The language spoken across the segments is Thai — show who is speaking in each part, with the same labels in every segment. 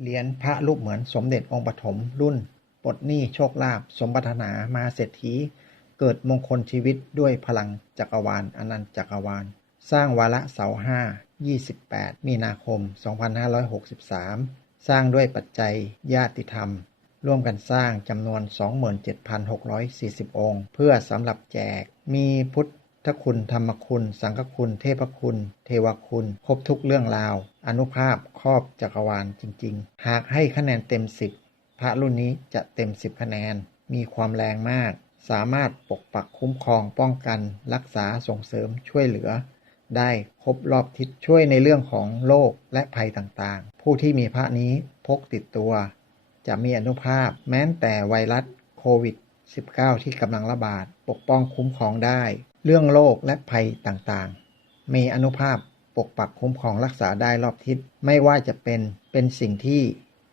Speaker 1: เหรียญพระรูปเหมือนสมเด็จองค์ปฐมรุ่นปลดหนี้โชคลาภสมปรารถนามาเศรษฐี เกิดมงคลชีวิตด้วยพลังจักรวาลอนันตจักรวาล สร้างวาระเสาห้า28 มีนาคม 2563 สร้างด้วยปัจจัยญาติธรรม ร่วมกันสร้างจำนวน 27,640 องค์ เพื่อสำหรับแจกมีพุทธ คุณ ธรรมคุณ สังฆคุณ เทพคุณ เทวคุณ ครบทุกเรื่องราว อนุภาพครอบจักรวาลจริง ๆ หากให้คะแนนเต็ม 10 พระรุ่นนี้จะเต็ม 10 คะแนน มีความแรงมาก สามารถปกปักคุ้มครองป้องกัน รักษาส่งเสริมช่วยเหลือ ได้ครบรอบทิศช่วยในเรื่องของโรคและภัยต่างๆ ผู้ที่มีพระนี้พกติดตัว จะมีอนุภาพแม้แต่ไวรัสโควิด -19 ที่กำลังระบาด ปกป้องคุ้มครองได้ เรื่องโรคและภัยต่างๆ มีอนุภาพปกปักคุ้มครองรักษาได้รอบทิศ ไม่ว่าจะเป็นเป็นสิ่งที่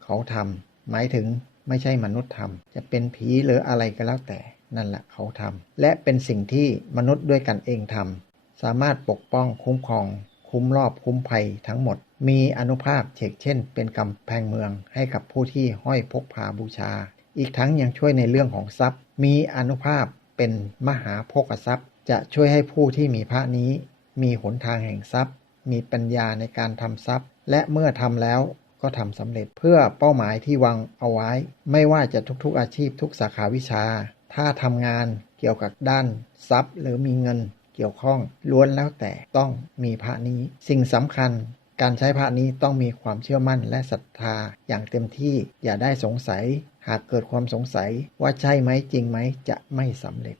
Speaker 1: เขาทำหมายถึงไม่ใช่มนุษย์ทำจะเป็นผีหรืออะไรก็แล้วแต่นั่นแหละเขาทำและเป็นสิ่งที่มนุษย์ด้วยกันเองทำสามารถปกป้องคุ้มครอง คุ้มรอบคุ้มภัยทั้งหมด มีอนุภาพเฉกเช่น เป็นกำแพงเมืองให้กับผู้ที่ห้อยพกพาบูชา อีกทั้งยังช่วยในเรื่องของทรัพย์ มีอนุภาพเป็นมหาโภคทรัพย์ จะช่วยให้ผู้ที่มีพระนี้ มีหนทางแห่งทรัพย์ มีปัญญาในการทำทรัพย์ และเมื่อทำแล้วก็ทำสำเร็จเพื่อเป้าหมายที่วางเอาไว้ ไม่ว่าจะทุกๆอาชีพทุกสาขาวิชา ถ้าทำงานเกี่ยวกับด้านทรัพย์ หรือมีเงินเกี่ยวข้องล้วนแล้วแต่ต้องมีพระนี้ สิ่งสำคัญการใช้พระนี้ต้องมีความเชื่อมั่นและศรัทธาอย่างเต็มที่อย่าได้สงสัย หากเกิดความสงสัยว่าใช่ไหมจริงไหมจะไม่สำเร็จ